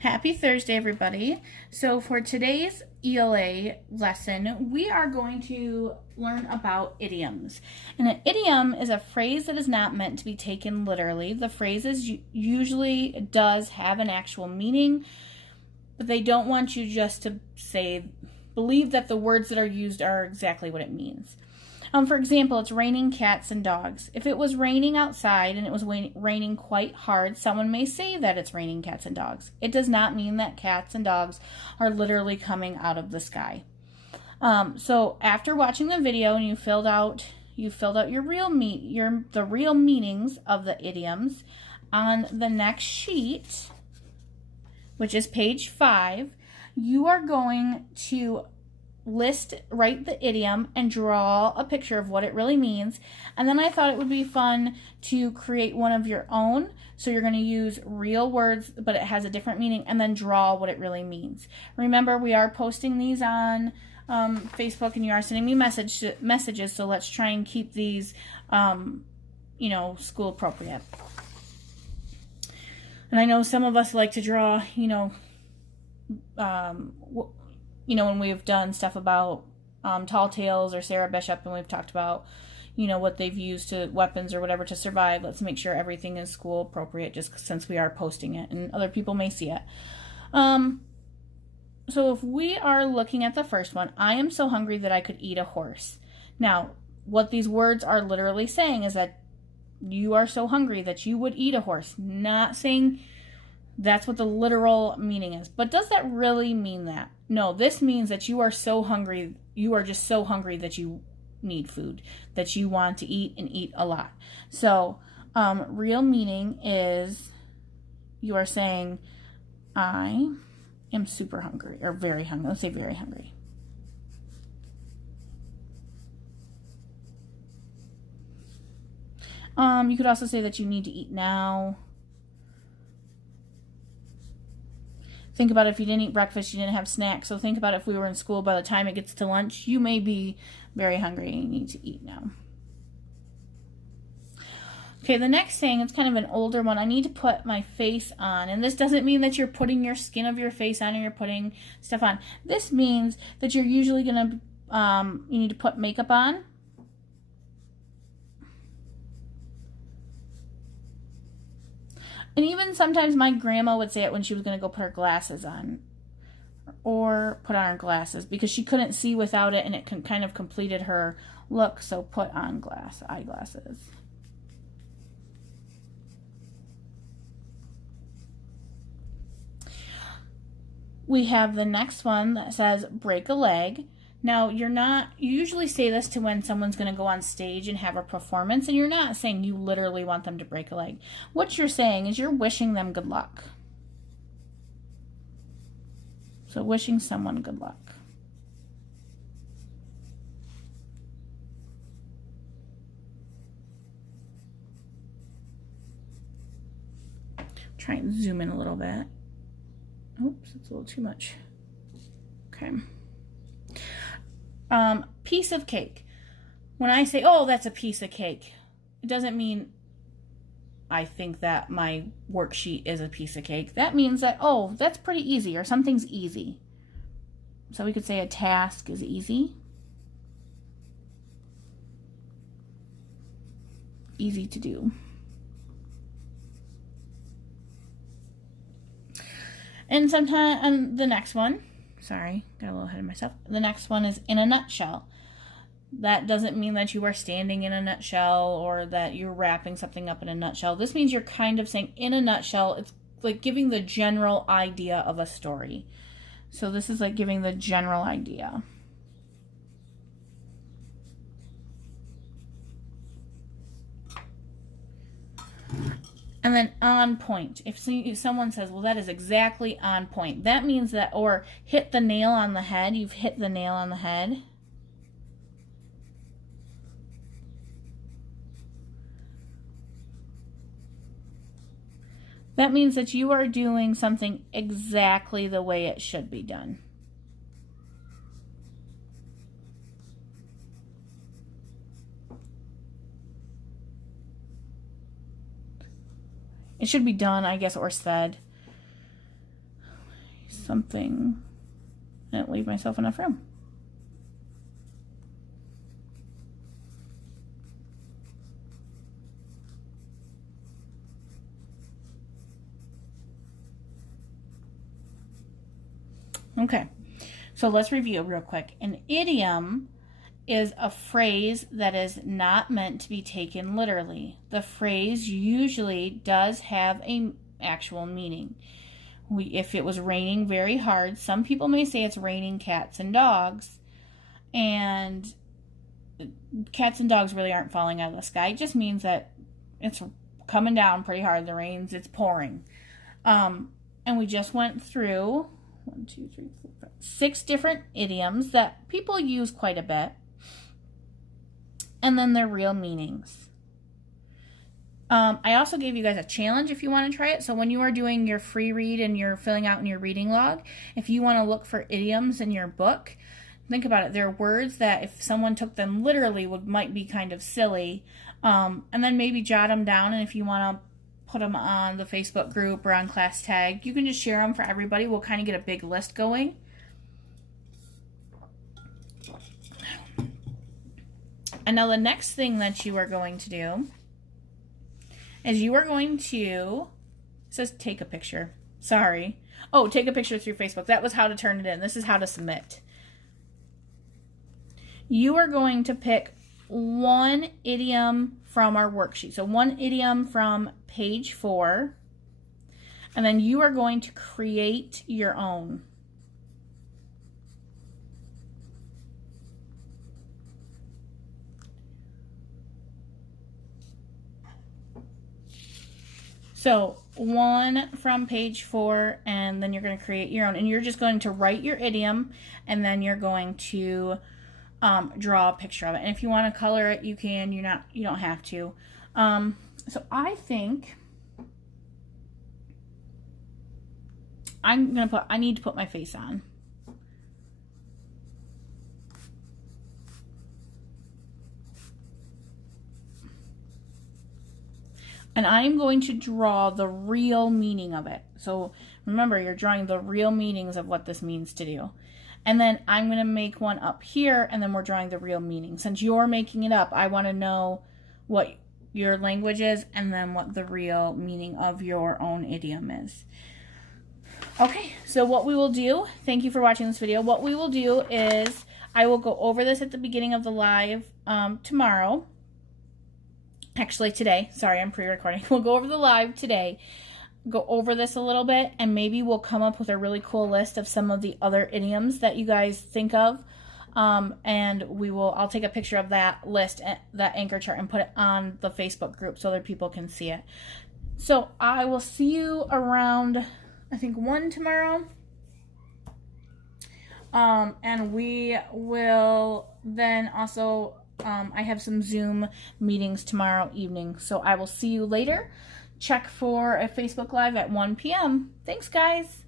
Happy Thursday, everybody. So for today's ELA lesson, we are going to learn about idioms. And an idiom is a phrase that is not meant to be taken literally. The phrase usually does have an actual meaning, but they don't want you just to believe that the words that are used are exactly what it means. For example, it's raining cats and dogs. If it was raining outside and it was raining quite hard, someone may say that it's raining cats and dogs. It does not mean that cats and dogs are literally coming out of the sky. So after watching the video and you filled out your the real meanings of the idioms, on the next sheet, which is page 5, you are going to write the idiom and draw a picture of what it really means. And then I thought it would be fun to create one of your own. So you're going to use real words, but it has a different meaning, and then draw what it really means. Remember, we are posting these on Facebook, and you are sending me messages. So let's try and keep these, school appropriate. And I know some of us like to draw, when we've done stuff about Tall Tales or Sarah Bishop, and we've talked about, what they've used to weapons or whatever to survive. Let's make sure everything is school appropriate, just since we are posting it and other people may see it. So if we are looking at the first one, I am so hungry that I could eat a horse. Now, what these words are literally saying is that you are so hungry that you would eat a horse. Not saying that's what the literal meaning is. But does that really mean that? No, this means that you are so hungry, you are just so hungry that you need food, that you want to eat and eat a lot. So, real meaning is you are saying, I am super hungry, or very hungry. Let's say very hungry. You could also say that you need to eat now. Think about if you didn't eat breakfast, you didn't have snacks. So think about if we were in school, by the time it gets to lunch, you may be very hungry and you need to eat now. Okay, the next thing, it's kind of an older one. I need to put my face on. And this doesn't mean that you're putting your skin of your face on or you're putting stuff on. This means that you're usually going to, you need to put makeup on. And even sometimes my grandma would say it when she was going to go put her glasses on. Or put on her glasses. Because she couldn't see without it, and it kind of completed her look. So put on eyeglasses. We have the next one that says break a leg. Now, you usually say this to when someone's going to go on stage and have a performance, and you're not saying you literally want them to break a leg. What you're saying is you're wishing them good luck. So, wishing someone good luck. Try and zoom in a little bit. Oops, it's a little too much. Okay. Piece of cake. When I say, oh, that's a piece of cake, it doesn't mean I think that my worksheet is a piece of cake. That means that, oh, that's pretty easy, or something's easy. So we could say a task is easy. Easy to do. And the next one, sorry, got a little ahead of myself. The next one is in a nutshell. That doesn't mean that you are standing in a nutshell or that you're wrapping something up in a nutshell. This means you're kind of saying in a nutshell. It's like giving the general idea of a story. So this is like giving the general idea. And then on point. If someone says, well, that is exactly on point, that means that, or hit the nail on the head, you've hit the nail on the head. That means that you are doing something exactly the way it should be done. It should be done, I guess, or said. something. I didn't leave myself enough room. Okay, so let's review real quick. An idiom is a phrase that is not meant to be taken literally. The phrase usually does have an actual meaning. If it was raining very hard, some people may say it's raining cats and dogs, and cats and dogs really aren't falling out of the sky. It just means that it's coming down pretty hard. The rain's, it's pouring. And we just went through 6 different idioms that people use quite a bit, and then their real meanings. I also gave you guys a challenge if you want to try it. So when you are doing your free read and you're filling out in your reading log, if you want to look for idioms in your book, think about it. There are words that if someone took them literally might be kind of silly, and then maybe jot them down. And if you want to put them on the Facebook group or on Class Tag, you can just share them for everybody. We'll kind of get a big list going. And now the next thing that you are going to do is you are going to, it says take a picture. Sorry. Oh, take a picture through Facebook. That was how to turn it in. This is how to submit. You are going to pick one idiom from our worksheet. So one idiom from page 4. And then you are going to create your own. So one from page 4, and then you're going to create your own. And you're just going to write your idiom, and then you're going to draw a picture of it. And if you want to color it, you can. You don't have to. So I think I need to put my face on. And I'm going to draw the real meaning of it. So remember, you're drawing the real meanings of what this means to do. And then I'm going to make one up here, and then we're drawing the real meaning. Since you're making it up, I want to know what your language is and then what the real meaning of your own idiom is. Okay, so what we will do, thank you for watching this video. What we will do is I will go over this at the beginning of the live tomorrow. Actually, today. Sorry, I'm pre-recording. We'll go over the live today, go over this a little bit, and maybe we'll come up with a really cool list of some of the other idioms that you guys think of. And I'll take a picture of that list, that anchor chart, and put it on the Facebook group so other people can see it. So I will see you around, I think, 1 tomorrow. And we will then also, I have some Zoom meetings tomorrow evening. So I will see you later. Check for a Facebook Live at 1 p.m. Thanks, guys.